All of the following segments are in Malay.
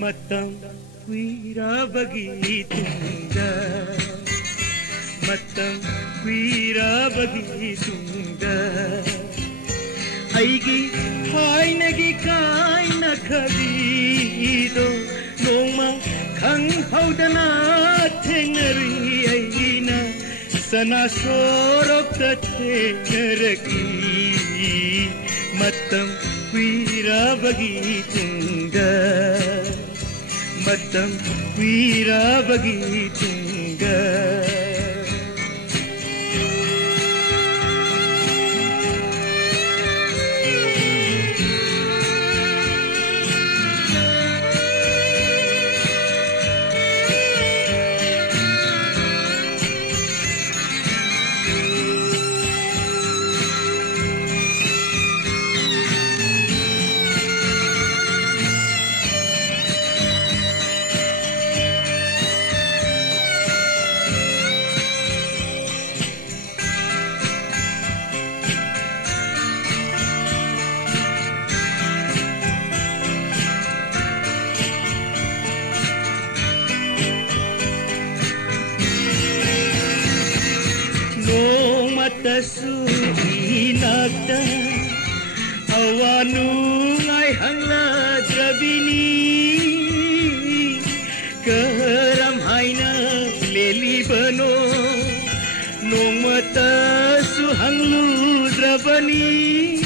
Matang wirabagi tungga, matang wirabagi tungga. Aigi hainagi kaina khabido, nongma khang haudana thenari aina, sana sorok ta thenaraki. Matang wirabagi tungga. Matang wirabagi tungga. Tasubinagda awanungay hangla drabini karamhay na lelibano nung mata suhanglu drabani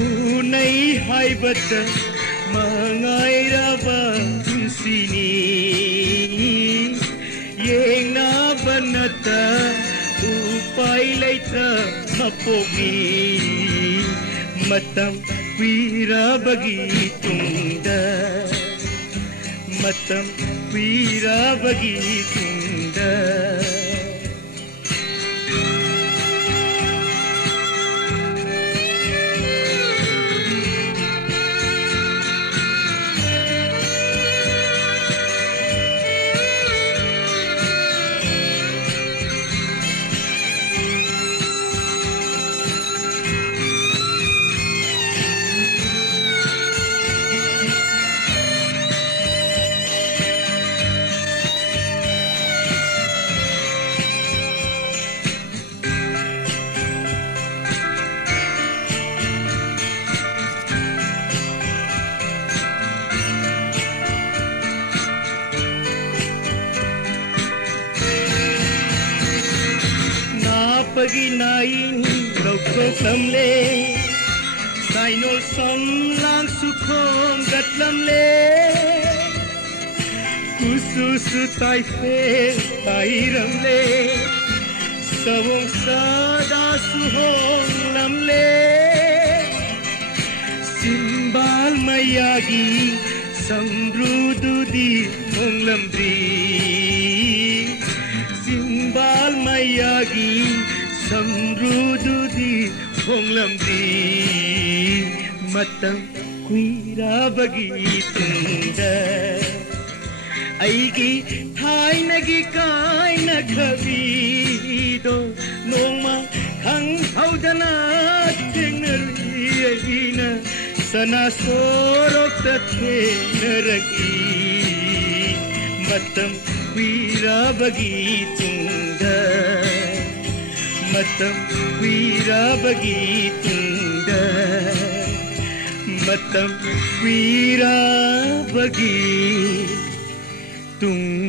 unay haibata mangay rabang sini yeng na banata Pailaita mapogi matang wirabagi tungga, matang wirabagi tungga. Paginain rokok lamle sainol somlang sukhom gatlamle kususu taife tairamle sabong sada suhong lamle simbal mayagi samrududi monglamdri simbal mayagi samrududi honglamdi matang wirabagi tungga aigi thainagi kaina khabido nongma khang haudana thenari aina sana sorok ta thenaraki matang wirabagi tungga matang wirabagi tungga matang wirabagi tungga